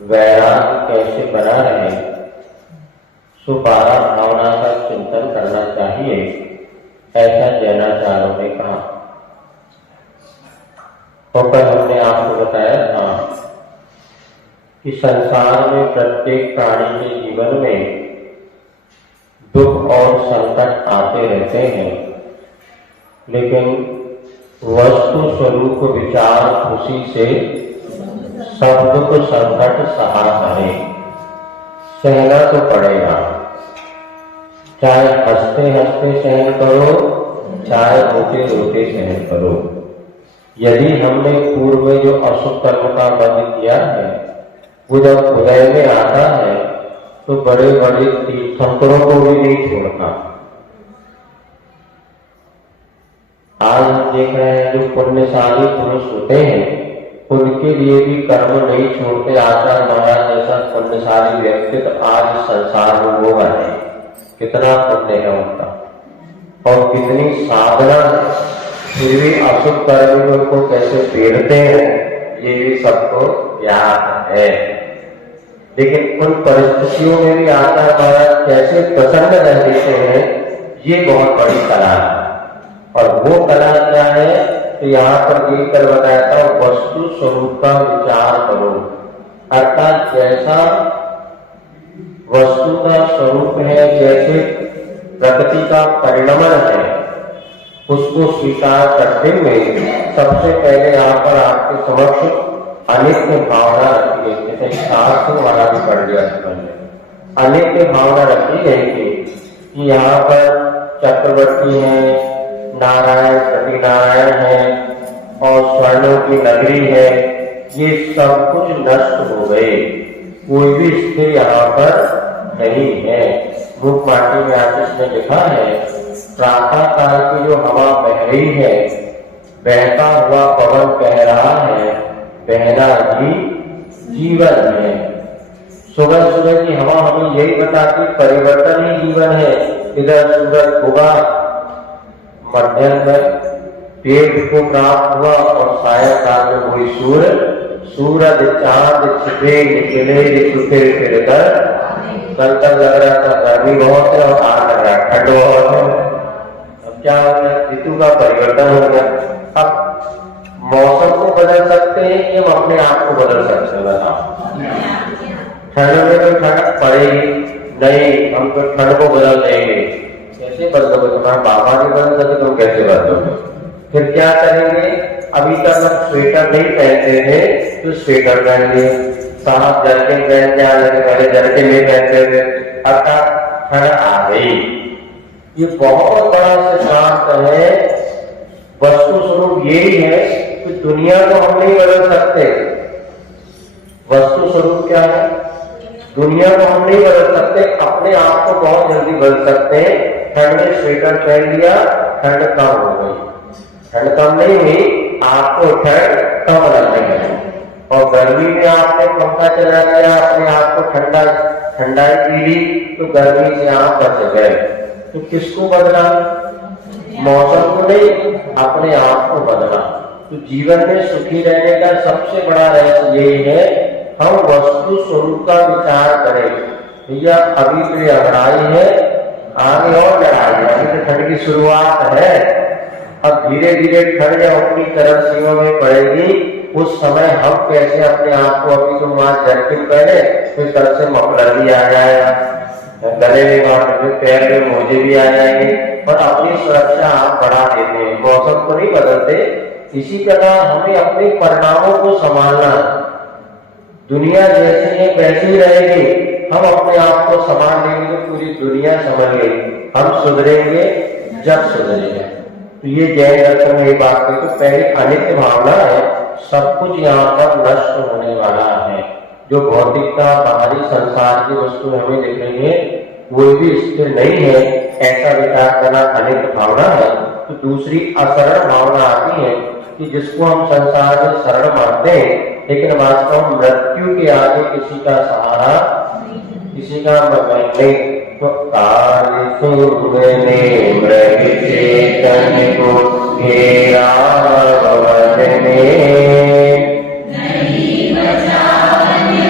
वैराग्य कैसे बना रहे, सो 12 भावना का चिंतन करना चाहिए, ऐसा जैनाचार्यों ने कहा। और कल हमने आपको बताया था कि संसार में प्रत्येक प्राणी के जीवन में दुख और संकट आते रहते हैं, लेकिन वस्तु स्वरूप विचार खुशी से सब दुख संकट सहा करे, सहना तो पड़ेगा। चाहे हंसते हंसते सहन करो, चाहे रोते रोते सहन करो। यदि हमने पूर्व में जो अशुभ कर्म का बंद किया है, वो जब उदय में आता है तो बड़े बड़े तीर्थंकरों को भी नहीं छोड़ता। आज हम देख रहे हैं जो पुण्यशाली पुरुष होते हैं, उनके लिए भी कर्म नहीं छोड़ते। आचार्य महाराज जैसा पुण्यशाली व्यक्ति तो आज संसार में वो है, कितना पुण्य है उनका और कितनी साधना, फिर भी अशुभ कर्म में उनको कैसे पेड़ते हैं, ये भी सबको याद है। लेकिन उन परिस्थितियों में भी आचार्य महाराज कैसे प्रसन्न रह देते हैं, ये बहुत बड़ी कला है। और वो कला क्या है, तो यहाँ पर देखकर बताया था, वस्तु स्वरूप का विचार करो। अर्थात जैसा वस्तु का स्वरूप है, जैसे प्रकृति का परिणमन है, उसको स्वीकार करते हुए सबसे पहले यहाँ पर आपके समक्ष अनित्य भावना रखी गई। जैसे शास्त्र वाला भी पढ़ लिया हमने, अनित्य भावना रखी गई थी कि यहाँ पर चक्रवर्ती है, नारायण सत्यनारायण है और स्वर्णों की नगरी है, ये सब कुछ नष्ट हो गए, कोई भी स्थिर यहाँ पर नहीं है। मूक माटी में आतिश ने लिखा है, प्रातः काल की जो हवा बह रही है, बहता हुआ पवन कह रहा है, बहना ही जीवन है। सुबह सुबह की हवा हमें यही बताती, परिवर्तन ही जीवन है। इधर सूरज उगा, मध्यम में पेट को प्राप्त हुआ और सायंकाल में वही सूरज चांद छिपे निकले छुपे फिर कर। कल तक लग रहा था गर्मी बहुत है और आज लग रहा है ठंड बहुत है। अब क्या हो गया, ऋतु का परिवर्तन हो गया। अब मौसम को बदल सकते हैं कि हम अपने आप को बदल सकते हैं, बताओ। ठंड में तो ठंड पड़ेगी नहीं, हम तो ठंड को बदल देंगे। कैसे बदलोगे, तुम्हारे बाबा नहीं बदल सकते, तुम कैसे बदलोगे? फिर क्या करेंगे, अभी तक हम स्वेटर नहीं पहनते थे तो स्वेटर पहन लिए, साहब जरकिन पहन के आने के पहले जरकिन नहीं पहनते थे, अर्थात ठंड आ गई। ये बहुत बड़ा सिद्धांत है। वस्तु स्वरूप यही है कि दुनिया को हम नहीं बदल सकते। वस्तु स्वरूप क्या है, दुनिया को हम नहीं बदल सकते, अपने आप को बहुत जल्दी बदल सकते हैं। ठंड में स्वेटर पहन लिया, ठंड कम हो गई, ठंड कम नहीं हुई, आपको ठंड कम लगने लगी। और गर्मी में आपने पंखा चला दिया, अपने आप को ठंडाई पी ली, तो गर्मी से आप बच गए। तो किसको बदला, मौसम को नहीं, अपने आप को बदला। तो जीवन में सुखी रहने का सबसे बड़ा रहस्य यही है, हम वस्तु स्वरूप का विचार करें। भैया अभी तो ये लड़ाई है, आगे और लड़ाई है, अभी तो ठंड की शुरुआत है। अब धीरे धीरे ठंड या अपनी चरम सीमा में पड़ेगी, उस समय हम कैसे अपने आप को, अभी तो वहां जैकेट पहने, फिर कल से मफलर भी आ जाएगा, गले में बांधे, पैर में मोजे भी आ जाएंगे और अपनी सुरक्षा आप बढ़ा देते हैं। मौसम को नहीं बदलते। इसी तरह हमें अपने परिणामों को संभालना है। दुनिया जैसी है वैसी ही रहेगी, हम अपने आप को संभाल लेंगे तो पूरी दुनिया संभल गई। हम सुधरेंगे जब सुधरेंगे। तो ये जैन दर्शन में बात करें तो पहले अनित्य भावना है, सब कुछ यहाँ पर नष्ट होने वाला है। जो भौतिकता बाहरी संसार की वस्तु हमें दिख रही है, कोई भी स्थिर नहीं है, ऐसा विचार करना अनित्य भावना है। तो दूसरी अशरण भावना आती है कि जिसको हम संसार में शरण मानते हैं, लेकिन वास्तव में मृत्यु के आगे किसी का सहारा, किसी का नहीं। तो काल ने मृग चेतन को घेरा वन में, नहीं बचाने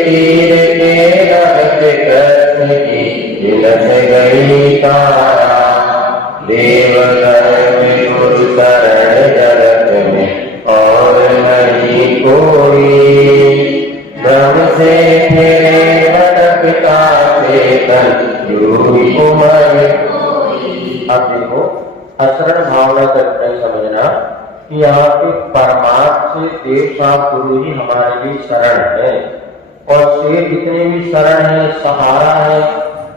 तीर के रहते कृष्ण की बिलस गई तारा। देवघर में गुरु शरण जगत में और नहीं कोई। ब्रह्म से फिरे भटकता चेतन यूं उमर। अब देखो असरण भावना करके समझना कि यहाँ पे परमात्मा से देव साहब गुरु ही हमारे लिए शरण है। और से जितने भी शरण है, सहारा है,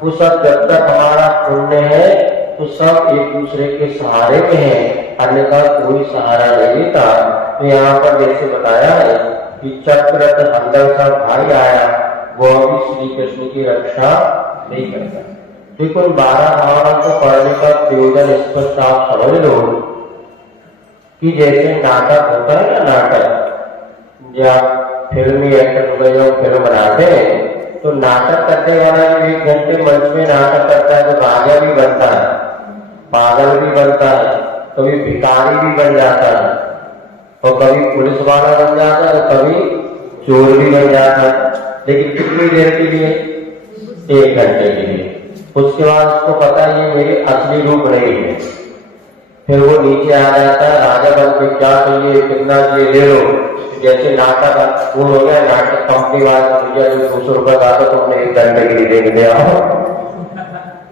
वो सब जब तक हमारा पुण्य है तो सब एक दूसरे के सहारे में है, अन्यथा कोई सहारा नहीं लेता। तो यहाँ पर जैसे बताया है कि चक्ररथ हंदल का भाई आया, वो भी श्री कृष्ण की रक्षा नहीं करता। देखो 12 भावना को पढ़ने का प्रयोजन स्पष्ट आप समझ लो कि जैसे नाटक होता है ना, नाटक या फिल्मी एक्टर हो गए, फिल्म बनाते हैं तो नाटक करने वाला जो 1 घंटे मंच में नाटक करता है तो राजा भी बनता है, पागल भी बनता है, कभी भिखारी भी बन जाता है, और कभी पुलिस वाला बन जाता है, कभी चोर भी बन जाता है। लेकिन कितनी देर के लिए? 1 घंटे के लिए। उसके बाद उसको पता है ये मेरे असली रूप नहीं है, फिर वो नीचे आ जाता है, राजा बन के क्या चाहिए, कितना चाहिए, ले लो। जैसे नाटक पूर्ण हो गया, नाटक कंपनी वाले 200 रुपए का तो तुमने 1 घंटे के लिए दे आओ।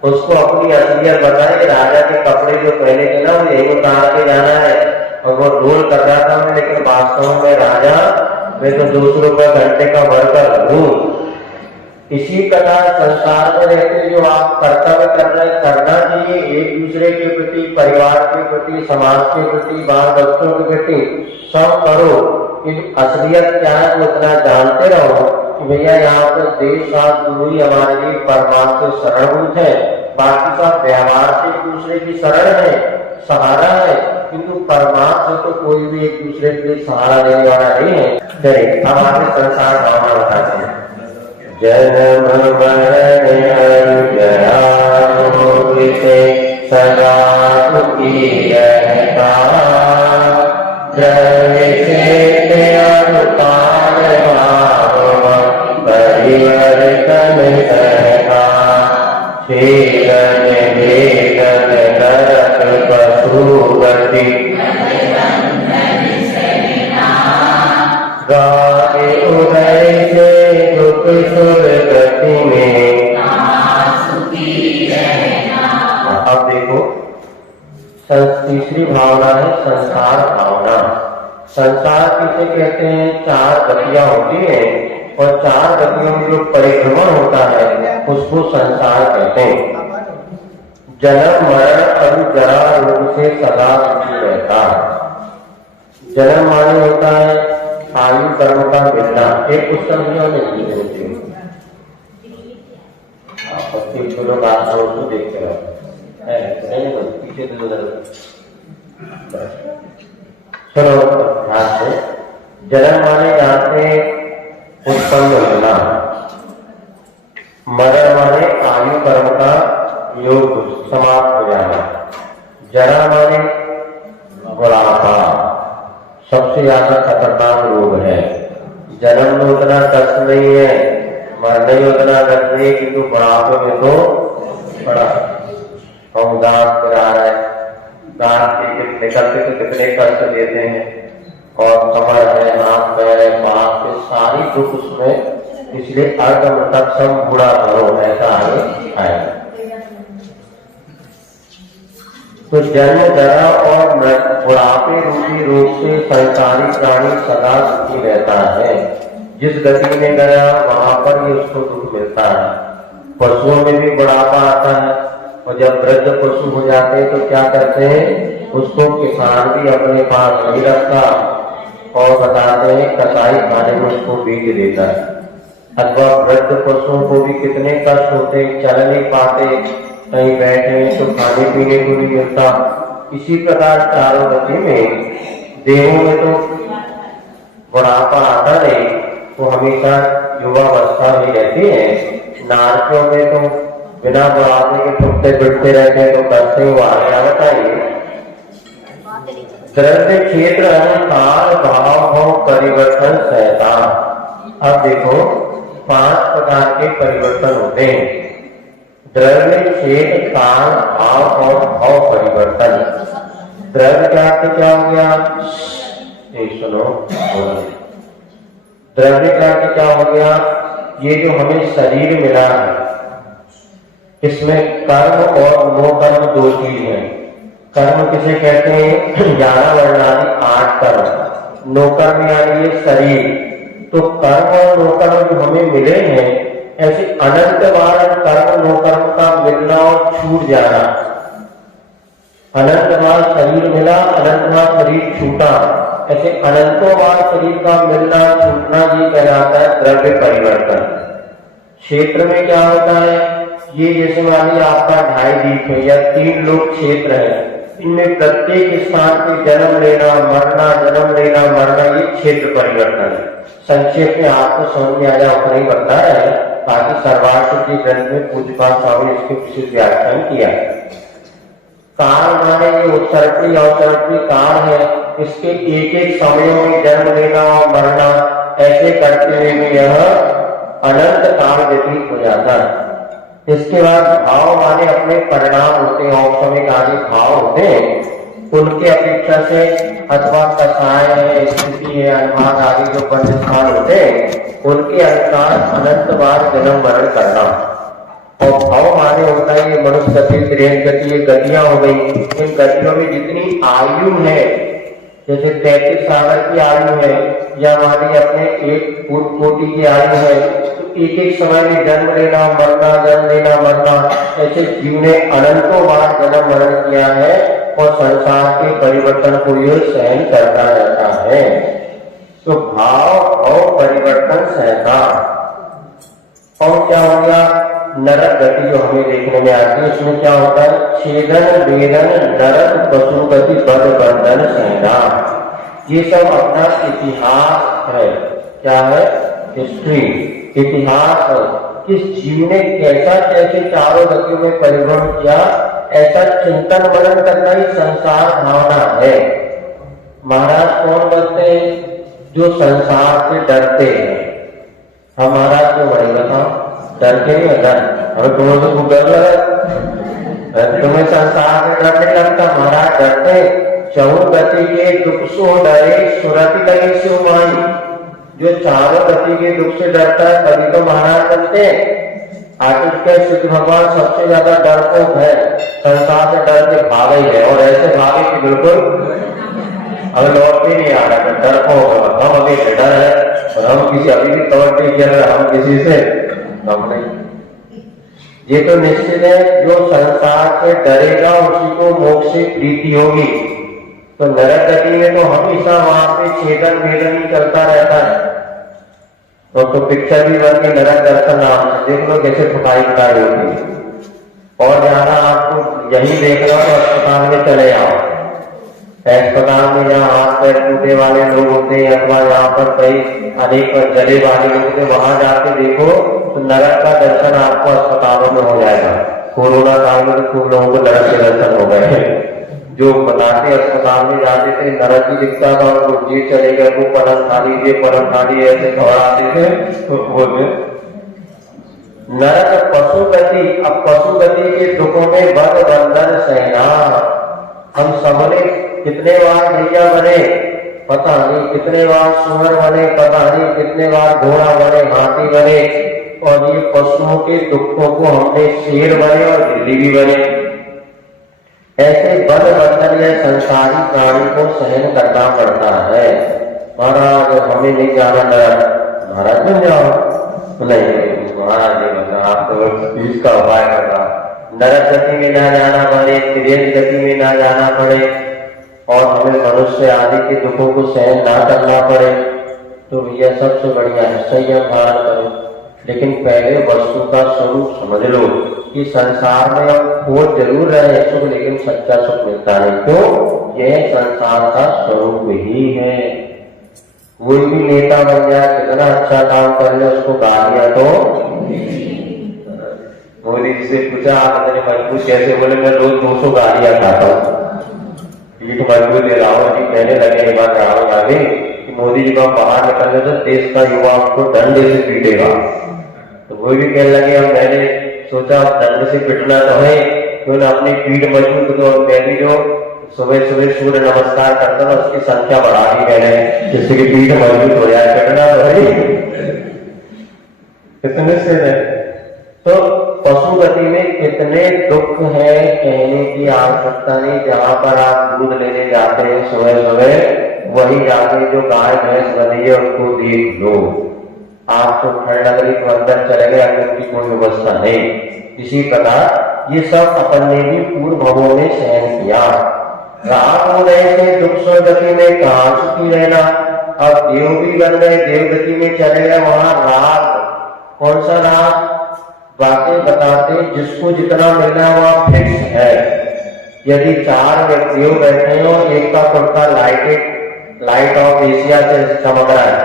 उसको अपनी असलियत बताए कि राजा के कपड़े जो पहले थे ना, वो यही उतार के जाना है, और वो रोल कर रहा था, लेकिन वास्तव में राजा मैं तो 200 रुपए घंटे का वर्कर हूँ। इसी प्रकार संसार में रहते जो आप कर्तव्य करना चाहिए एक दूसरे के प्रति, परिवार के प्रति, समाज के प्रति, बाल बच्चों के प्रति, सब करो। कि असलियत क्या है वो इतना जानते रहो कि भैया यहाँ पर देव साथ गुरु ही हमारे लिए परमात्मा से शरणभूत है, बाकी सब व्यवहार से एक दूसरे की शरण है, सहारा है, किंतु परमात्मा से तो कोई भी एक दूसरे के लिए सहारा देने वाला नहीं है। चलिए अब आगे संसार भावना बताते हैं। जन्म मरण जरा से सदा सुखी रहता, परिवर्तन सहता, छेदन भेदन नरक पशुपति, गाए उदय से दुख सुर गति में। अब देखो तीसरी भावना है संसार भावना। संसार किसे कहते हैं? 4 गतियां होती हैं, और 4 गतियों में जो परिभ्रमण होता है उसको संसार कहते हैं। जन्म मरण और जरा रोग से सदा सुखी रहता है। जन्म माने होता है आयु कर्म का मिलना। एक पुस्तक में होती लोग आशा उसको देखते रहो, पीछे तो सुनो ध्यान से। जन्म माने जानते उत्पन्न होना, मरण माने आयु कर्म का योग समाप्त हो जाना, जरा माने बुढ़ापा, सबसे ज्यादा खतरनाक रोग है। जन्म में उतना कष्ट नहीं है, मरने में उतना कष्ट नहीं, किंतु बुढ़ापे में तो बड़ा हम दांत गिरा रहा है, दांत के निकलते तो कितने कष्ट देते हैं, और कमर है, हाथ पैर है, बात है, सारी दुख उसमें, इसलिए अर्धमृतक सम बूढ़ा करो, ऐसा आगे आएगा। तो जन्म जरा और बुढ़ापे रूपी रोग से संसारी प्राणी सदा दुखी रहता है। जिस गति में गया वहां पर ही उसको दुख मिलता है। पशुओं में भी बुढ़ापा आता है, और जब वृद्ध पशु हो जाते हैं तो क्या करते हैं, उसको किसान भी अपने पास नहीं रखता, और बताते हैं कसाई खाने में उसको बेच देता है। अथवा वृद्ध पशुओं को भी कितने कष्ट होते, चल नहीं पाते, कहीं बैठे तो खाने पीने को नहीं मिलता। इसी प्रकार चारों गति में देहों में तो बुढ़ापा आता नहीं, वो हमेशा युवावस्था में रहती है। नारकियों में तो बिना बुढ़ापे के टूटते पिटते रहते हैं, तो करते हुआ क्या बताइए। द्रव्य क्षेत्र काल भाव हो परिवर्तन सहता। अब देखो 5 प्रकार के परिवर्तन होते हैं। द्रव्य, क्षेत्र, काल, भाव और भाव परिवर्तन। द्रव्य का अर्थ क्या हो गया? सुनो, द्रव्य का अर्थ क्या हो गया? ये जो हमें शरीर मिला है, इसमें कर्म और नो कर्म 2 चीज है। कर्म किसे कहते हैं? 11 वर्ण आदि 8 कर्म। नो कर्म यानी ये शरीर। तो कर्म और नो कर्म जो हमें मिले हैं, ऐसे अनंत बार कर्म नो कर्म का मिलना और छूट जाना। अनंत बार शरीर मिला, अनंत बार शरीर छूटा, ऐसे अनंतों बार शरीर का मिलना छूटना ये कहलाता है द्रव्य परिवर्तन। क्षेत्र में क्या होता है? ये जैसे मानिए आपका 2.5 द्वीप है या 3 लोक क्षेत्र है, इनमें प्रत्येक स्थान पे जन्म लेना मरना, जन्म लेना मरना, ये क्षेत्र परिवर्तन है। संक्षेप में आपको समझ में आ जाए उतना ही बता है, ताकि सर्वार्थ के ग्रंथ में पूज्यपाद साहब ने इसके विशेष व्याख्यान किया है। काल माने ये उत्सर्पी अवसर्पी काल है, इसके एक एक समयों में जन्म लेना और मरना, ऐसे करते हुए में यह अनंत काल व्यतीत हो जाता है। इसके बाद भाव माने अपने परिणाम होते हैं, औपचारिक आदि भाव होते हैं, उनके अपेक्षा से अथवा कषाय है, स्थिति है, अनुमान आदि जो पंचस्थान होते हैं, उनके अनुसार अनंत बार जन्म मरण करना। और भाव माने होता है ये मनुष्य गति, प्रेम गति, ये गतियां हो गई। इन गतियों में जितनी आयु है, जैसे 33 साल की आयु है या हमारी अपने 1 कोटि की आयु है, तो एक एक समय में जन्म लेना मरना, जन्म लेना मरना, ऐसे जीव ने अनंतों बार जन्म मरण किया है और संसार के परिवर्तन को ये सहन करता रहता है। तो भाव परिवर्तन सहता। और क्या हो गया? नरक गति जो हमें देखने में आती है, इसमें क्या होता है? छेदन, वेदन, नरक, पशु गति, बद, बंधन, सहना, ये सब अपना इतिहास है। क्या है? हिस्ट्री, इतिहास है। किस जीव ने कैसा कैसे चारों गतियों में परिभ्रमण किया, ऐसा चिंतन मनन करना ही संसार भावना है। महाराज कौन बनते हैं? जो संसार से डरते हैं। हम महाराज क्यों बने? बताओ, डर के नहीं होता? हमें तुम्हें तो डर लगा, तुम्हें संसार से डर नहीं लगता? महाराज डरते चौर गति के दुख सो डरे, सुरति लगी से माई। जो चारों गति के दुख से डरता है तभी तो महाराज बनते हैं। आखिर के श्री भगवान सबसे ज्यादा डरपोक है, संसार से डर के भागे है, और ऐसे भागे कि बिल्कुल हमें लौट के नहीं आ रहा। डरपोक हम अभी डर है, और हम किसी अभी भी कवर किया हम किसी से कम नहीं। ये तो निश्चित है, जो संसार से डरेगा उसी को मोक्ष से प्रीति होगी। तो नरक गति में तो हमेशा वहां पे छेदन वेदन ही चलता रहता है। और तो पिक्चर भी बन के नरक दर्शन नाम देख लो कैसे फुकाई फुकाई होती है। और ज्यादा आपको यही देखना तो अस्पताल में चले आओ। अस्पताल में जहाँ हाथ पैर टूटे वाले लोग होते हैं अथवा यहाँ पर कई अनेक जले वाले लोग होते, वहां जाके देखो तो नरक का दर्शन आपको अस्पतालों में हो जाएगा। कोरोना काल में तो खूब लोगों को नरक के दर्शन हो गए। जो बताते अस्पताल में जाते थे नरक ही दिखता था, उनको ये चलेगा तो परम खाली, ये परम खाली, ऐसे दौड़ाते थे। तो बोलते नरक पशु गति। अब पशु गति के दुखों में बद बंधन सहना। हम सबने कितने बार नैया बने पता नहीं, कितने बार सुअर बने पता नहीं, कितने बार घोड़ा बने, हाथी बने, और ये पशुओं के दुखों को हमने शेर बने और बिल्ली भी बने। ऐसे बद बंधन या संसारी प्राणी को सहन करना पड़ता है। महाराज हमें नहीं जाना नरक, महाराज बन जाओ। नहीं महाराज आप तो इसका उपाय करना, नरक गति में ना जाना पड़े, त्रियज गति में ना जाना पड़े, और हमें मनुष्य आदि के दुखों को सहन ना करना पड़े, तो भैया सबसे बढ़िया है संयम धारण करो। लेकिन पहले वस्तु का स्वरूप समझ लो कि संसार में अब खोज जरूर रहे सुख, लेकिन सच्चा सुख मिलता नहीं। तो यह संसार का स्वरूप ही है। कोई भी नेता बन जाए, कितना अच्छा काम कर ले, उसको गालियां तो मोदी जी से पूछा आप इतने मजबूत कैसे? बोले मैं रोज 200 गालियां खाता हूँ। पीठ मजबूत है। राहुल जी कहने लगे एक बार राहुल गांधी कि मोदी जी को बाहर निकलने तो देश का युवा आपको डंडे से पीटेगा। तो वो भी कहने लगे, अब मैंने सोचा दंड से पिटना तो है, क्यों ना अपनी पीठ मजबूत तो मैं भी जो सुबह सुबह सूर्य नमस्कार करता था उसकी संख्या बढ़ा दी मैंने, जिससे कि पीठ मजबूत हो जाए, पिटना तो है। कितने से है तो पशु गति में कितने दुख है कहने की आवश्यकता नहीं। जहां पर आप दूध लेने जाते हैं सुबह सुबह, वही जाके जो गाय भैंस बनी है उनको देख लो। आप तो खड़ नगरी को अंदर चले गए, अंदर की कोई व्यवस्था नहीं। इसी प्रकार ये सब अपन ने भी पूर्व भवों में सहन किया। राग उदय से दुख स्व गति में कहां सुखी रहना। अब देव भी बन गए, देव गति में चले गए, वहां राग, कौन सा राग, बातें बताते जिसको जितना मिलना है वहां फिक्स है। यदि 4 व्यक्तियों बैठे हो, एक का कुर्ता लाइट ऑफ एशिया से चमक रहा है,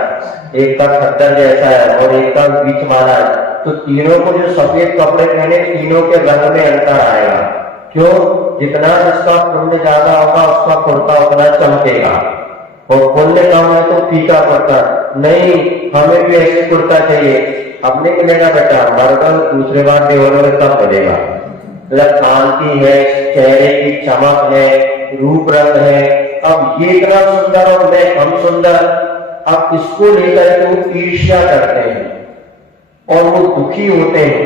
एक का खद्दर जैसा है और एक का बीच माला है, तो तीनों को जो सफेद कपड़े पहने, तीनों के रंग में अंतर आएगा। क्यों? जितना जिसका पुण्य ज्यादा होगा उसका कुर्ता उतना चमकेगा, और पुण्य कम है तो फीका कुर्ता। नहीं, हमें भी ऐसे कुर्ता चाहिए। अब नहीं मिलेगा बेटा, मरकर दूसरे बार देवलों तब मिलेगा। मतलब कांति है, चेहरे की चमक है, रूप रंग है। अब ये इतना सुंदर और मैं कम सुंदर, अब इसको लेकर तो ईर्ष्या करते हैं और वो दुखी होते हैं।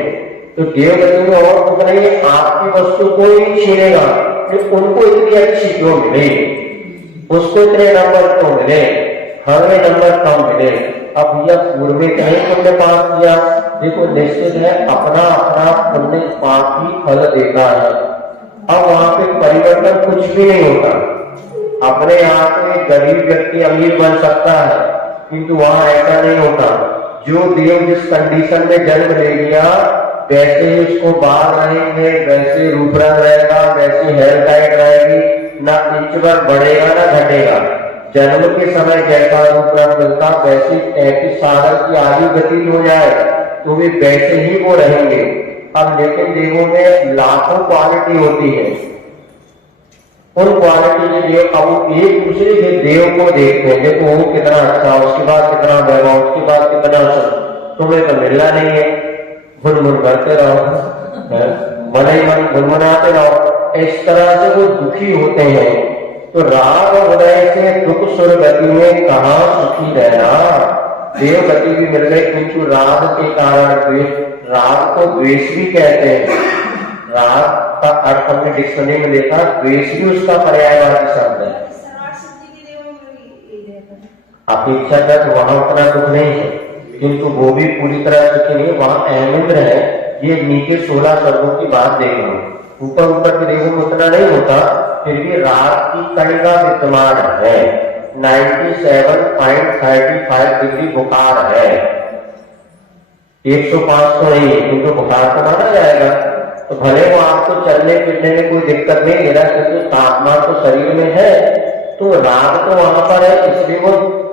तो देवगति में और दुख नहीं है, आपकी वस्तु कोई नहीं छीनेगा कि उनको इतनी अच्छी क्यों मिले, उसको इतने नंबर क्यों मिले, हमें नंबर कम मिले। अब यह पूर्व में कहीं पुण्य पाप किया, देखो निश्चित है अपना अपना पुण्य पाप ही फल देता है। अब वहां पे परिवर्तन कुछ भी नहीं होता। अपने आप में गरीब व्यक्ति अमीर बन सकता है, किंतु वहां ऐसा नहीं होता। जो देव जिस कंडीशन में जन्म ले लिया वैसे ही उसको बाल रहेंगे, वैसे रूप रंग रहेगा, वैसी हेयर टाइट रहेगी, ना इंच भर बढ़ेगा ना घटेगा। जन्म के समय जैसा रूप रंग मिलता वैसी 33 साल की आयु व्यतीत हो जाए तो भी वैसे ही वो रहेंगे। अब लेकिन देवों में लाखों क्वालिटी होती है, उन क्वालिटी के देव अब एक दूसरे के देव को देखते हैं, देखो वो कितना अच्छा, उसके बाद कितना वैभव, उसके बाद कितना अच्छा, तुम्हें तो मिलना नहीं है, भुनभुन करते रहो, मन ही मन भुनभुनाते रहो। इस तरह से वो दुखी होते हैं। तो राग उदय से दुख सुर गति में कहां सुखी रहना। देव गति भी मिल गई, किंतु राग के कारण द्वेष, राग को द्वेष भी कहते हैं। राग का अर्थ हमने डिक्शनरी में देखा, द्वेष भी उसका पर्यायवाची शब्द है। अपेक्षाकृत वहां उतना दुख नहीं है, किंतु वो भी पूरी तरह सुखी नहीं, वहां अहमिंद्र है। ये नीचे 16 स्वर्गों की बात देख लो, ऊपर के देवों में उतना नहीं होता, फिर भी राग की कणिका विद्यमान है। 97.35 डिग्री बुखार है, 105 तो नहीं है, क्योंकि बुखार तो माना जाएगा। तो भले वो आपको चलने फिरने में कोई दिक्कत नहीं दे रहा, क्योंकि तापमान तो शरीर में है, तो राग तो वहां पर है, इसलिए वो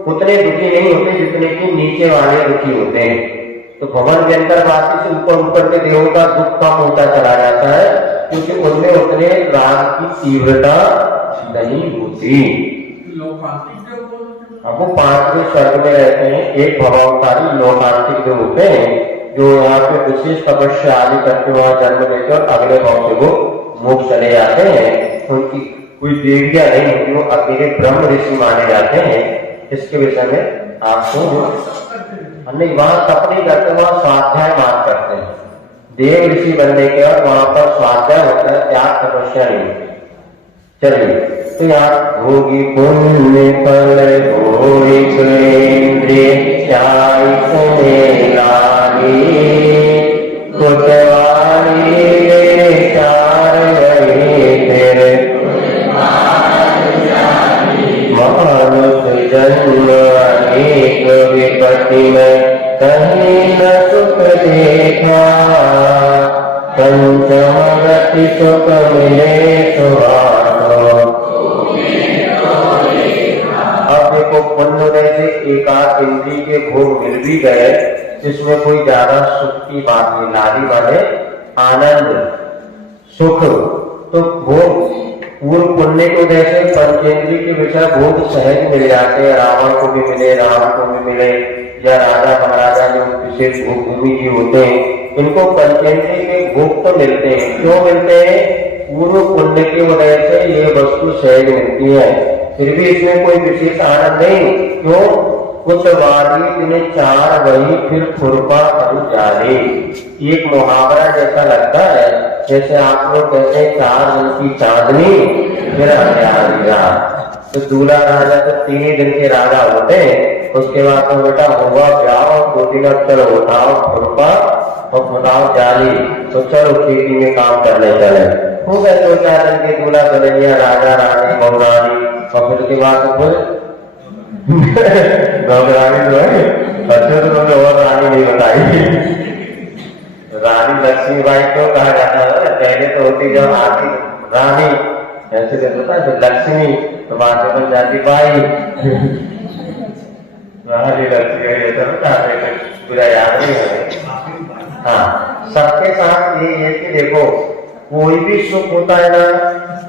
उतने दुखी नहीं होते जितने कि नीचे वाले दुखी होते हैं। तो भवन के अंदर वासी से ऊपर के देवों का दुख कम होता चला जाता है, क्योंकि उनमें उतने राग की तीव्रता नहीं होती। अब वो 5वें स्वर्ग में रहते हैं। एक भवावतारी लोकांतिक देव होते हैं जो यहाँ पे विशेष तपस्या आदि करके वहां जन्म लेते और अगले भाव से वो मोक्ष चले जाते हैं। उनकी कोई देवियां नहीं होती, वो अकेले ब्रह्म ऋषि माने जाते हैं। इसके विषय में आपको नहीं, वहां तप नहीं करते, वहां स्वाध्याय मान करते हैं। देव ऋषि बनने के बाद वहां पर स्वाध्याय होता है, त्याग तपस्या नहीं होती। चलिए, तो यहाँ भोगी पुण्य फल भोगिक इंद्रिय चाय से लागी, कुटवारी चार गई फिर मानुष जन्म अनेक विपत्ति में कहीं न सुख देखा, पंचमगति सुख मिले सुहानो। अब देखो, पुण्य में से एकाध इंद्रिय के भोग मिल भी गए, जिसमें कोई ज्यादा सुख की बात नहीं, लाली माने आनंद सुख। तो भोग पूर्व पुण्य को जैसे पंचेंद्रिय के विषय भोग सहज मिल जाते हैं, रावण को भी मिले, राम को भी मिले, या राजा महाराजा जो विशेष भूमि जी होते हैं, इनको पंचेंद्रिय के भोग तो मिलते हैं। क्यों मिलते हैं? पूर्व पुण्य की वजह से ये वस्तु सहज मिलती है, फिर भी इसमें कोई विशेष आनंद नहीं। क्यों? कुछ वारी दिन चार वही फिर खुरपा करू जाने। एक मुहावरा जैसा लगता है, जैसे आप लोग कहते हैं 4 दिन की चांदनी फिर अंधेरा। तो दूल्हा राजा तो 3 ही दिन के राजा होते हैं, उसके बाद तो बेटा हुआ ब्याह और 2 दिन अब चलो उठाओ खुरपा और उठाओ जाली, तो चलो खेती में काम करने चले। हो गए 2-4 दिन के दूल्हा दुल्हनिया, राजा रानी बहुरानी, और फिर के बाद तो रानी जो है बच्चों तो तुमने और रानी नहीं बताई। रानी लक्ष्मीबाई क्यों कहा जाता है? पहले तो होती जब आती रानी ऐसे होता है, तो लक्ष्मी तो बाद में बन जाती बाई। रानी लक्ष्मी पूरा याद नहीं है। हाँ, सबके साथ ये है कि देखो कोई भी सुख होता है ना,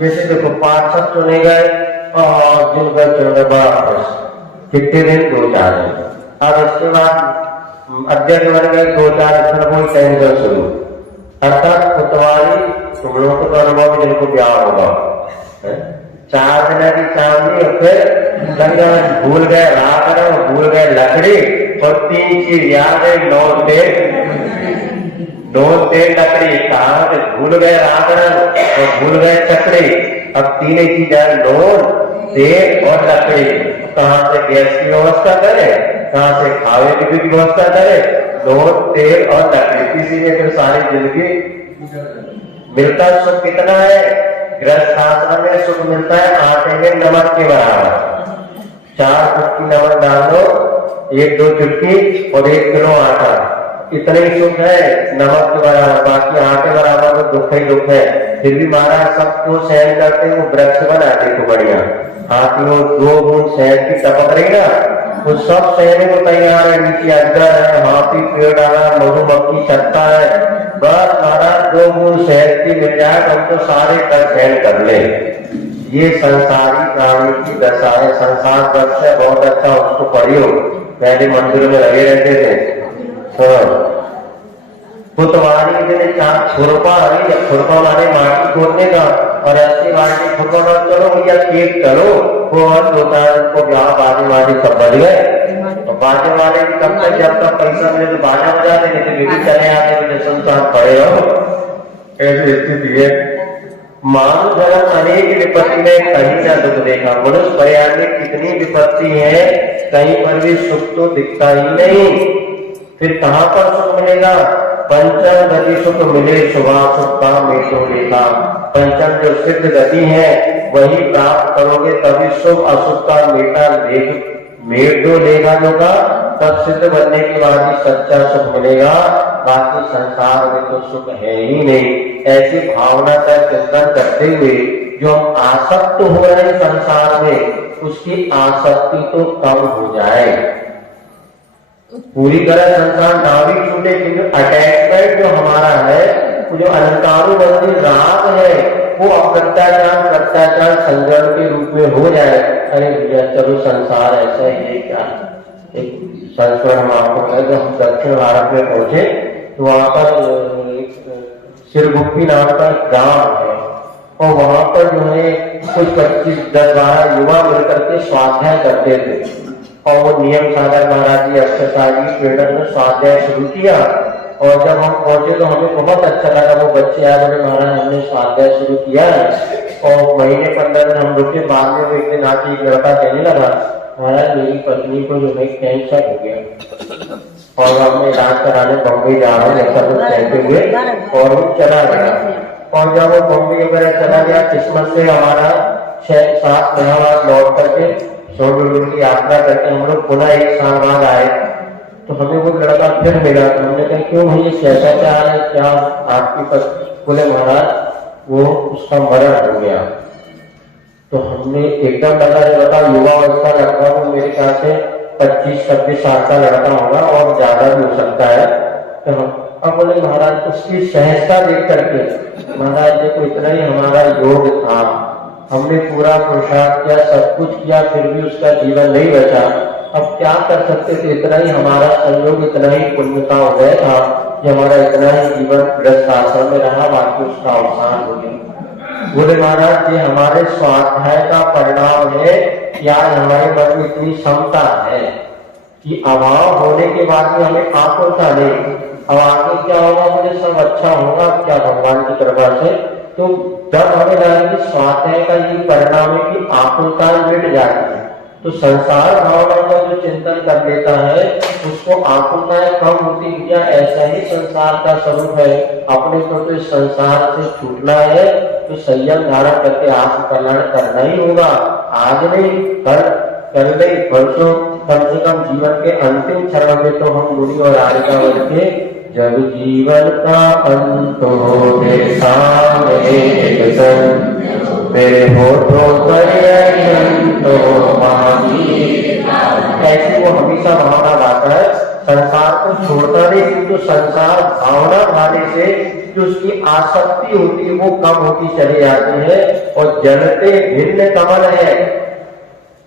जैसे देखो 5 सब चुने गए और जिनका चुने बड़ा खुश, कितने दिन 2-4 दिन। अब इसके बाद अध्यक्ष बन गए 2-4 दिन, कोई टेंशन शुरू, अर्थात खुतवारी तुम लोगों को तो अनुभव, जिनको ब्याह होगा 4 दिन की चांदी, और फिर भूल गए रावण, भूल गए लकड़ी, और 3 चीज याद है, नोट तेल लकड़ी, कहा भूल गए रावण और भूल गए चकड़ी। अब 3 ही चीज है, नोट तेल और लकड़ी। कहाँ से गैस की व्यवस्था करे, कहाँ से खावे की भी व्यवस्था करे, नोट तेल और लकड़ी। किसी में फिर सारी जिंदगी मिलता सुख कितना है? गृहस्थ आश्रम में सुख मिलता है आटे में नमक के बराबर। 4 चुटकी नमक डाल दो, 1-2 चुटकी और 1 किलो आटा, इतने ही सुख है नमक के बराबर। बाकी आटे बराबर तो दुख ही दुख है। फिर भी महाराज सबको सहन करते, वो वृक्ष बनाते तो बढ़िया। हाथी वो 2 बूंद शहद की टपक रही ना, वो सब सहने को तैयार है। नीचे अजगर है, हाथी पेड़ डाला, मधुमक्खी छत्ता है, बस महाराज 2 बूंद शहद की मिल जाए तो हम तो सारे कर सहन कर ले। ये संसारी प्राणी की दशा है। संसार पक्ष है बहुत अच्छा, उसको पढ़ियो। पहले मंदिर में लगे रहते थे। खुतवारी दिन 4 खुरपा, खुरपा माने माटी खोदने का, और 80 बाल्टी खुरपा मत चलो भैया खेत चलो, वो और 2-4 दिन को ब्याह बाजे वाले सब बढ़ गए। तो बाजे वाले की कब तक, जब तक पैसा मिले तो बाजा बजा देने, तो भी चले आते संसार पड़े हो। ऐसी स्थिति है। मानव जन्म अनेक विपत्ति में कहीं ना दुख देखा। मनुष्य परिवार में कितनी विपत्ति है, कहीं पर भी सुख तो दिखता ही नहीं। फिर कहाँ पर सुख मिलेगा? पंचम गति सुख मिले सुबह सुख का मेटो लेखा। पंचम जो सिद्ध गति है वही प्राप्त करोगे, तभी सुख असुख का मेटा मेट जो लेगा जो का, तब सिद्ध बनने के बाद ही सच्चा सुख मिलेगा। बाकी संसार में तो सुख है ही नहीं। ऐसी भावना का चिंतन करते हुए जो हम आसक्त हो रहे हैं संसार में, उसकी आसक्ति तो कम हो जाए। पूरी तरह संसार ना भी छूटे, क्योंकि अटैचमेंट जो हमारा है, वो जो अलंकारोबंदी राग है, वो अप्रत्याचार संजम के रूप में हो जाए। अरे भैया चलो संसार ऐसा ही है क्या। एक संस्करण हम आपको कहें, जब हम दक्षिण भारत में पहुंचे तो वहां पर सिरगुप्पी नाम का गांव है, और वहां पर जो है कुछ 25-10-12 युवा मिलकर के स्वाध्याय करते थे। और वो नियम सागर महाराज जी एक्सरसाइज ट्रेनर ने स्वाध्याय शुरू किया। और जब हम पहुंचे तो हमें बहुत अच्छा लगा। वो बच्चे आए, बोले महाराज हमने स्वाध्याय शुरू किया है। और महीने 15 दिन हम रुके। बाद में एक दिन आके एक लड़का कहने लगा, महाराज मेरी पत्नी को जो है कैंसर हो गया और अब मैं इलाज कराने बम्बई जा रहा हूँ, ऐसा कुछ कहते हुए और वो चला गया। और जब वो बम्बई वगैरह चला गया, किस्मत से हमारा 6-7 महीना बाद लौट करके की यात्रा करके हम लोग पुनः 1 साल बाद आए, तो हमें वो लड़का फिर मिला। तो हमने कहा क्यों भैया कैसा क्या है, क्या आपकी पत्नी? बोले महाराज वो उसका मरण हो गया। तो हमने एकदम लगा युवा अवस्था लड़का, वो मेरे ख्याल से 25-26 साल का लड़का होगा और ज्यादा भी हो सकता है। तो अब बोले महाराज उसकी सहजता देख करके, महाराज देखो इतना ही हमारा योग था, हमने पूरा पुरुषार्थ किया, सब कुछ किया, फिर भी उसका जीवन नहीं बचा। अब क्या कर सकते थे, इतना ही हमारा संयोग, इतना ही पुण्य का उदय था कि हमारा इतना ही जीवन गृहस्थ आश्रम में रहा, बाकी उसका अवसान हो गया। बोले महाराज, ये हमारे स्वाध्याय का परिणाम है या हमारे मन में इतनी क्षमता है कि अभाव होने के बाद में हमें आकुलता नहीं, अब आगे क्या होगा, मुझे सब अच्छा होगा क्या भगवान की कृपा से। तो जब हमें लगा कि स्वाध्याय का ये परिणाम है कि आकुलता मिट जाती है, तो संसार भावना का जो चिंतन कर लेता है उसको आकुलताएं कम होती है। ऐसा ही संसार का स्वरूप है, अपने को तो इस संसार से छूटना है तो संयम धारण करके आत्मकल्याण करना ही होगा। आज नहीं, कल, कल नहीं, परसों, कम से कम जीवन के अंतिम चरण में तो हम मुनि और आर्य वर्ग के जब जीवन का अंत हो मेरे होठों पर ऐसी वो हमेशा भावना लाता है, संसार को छोड़ता नहीं, तो संसार भावना भाने से जो उसकी आसक्ति होती है वो कम होती चली जाती है और जलते भिन्न कमल है।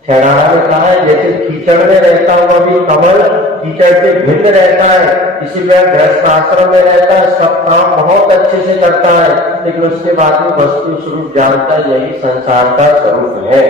छेड़ाना ने कहा है जैसे कीचड़ में रहता हुआ भी कमल कीचड़ से भिन्न रहता है, इसी तरह गृहस्थ आश्रम में रहता है, सब काम बहुत अच्छे से करता है, लेकिन उसके बाद में वस्तु स्वरूप जानता यही संसार का स्वरूप है।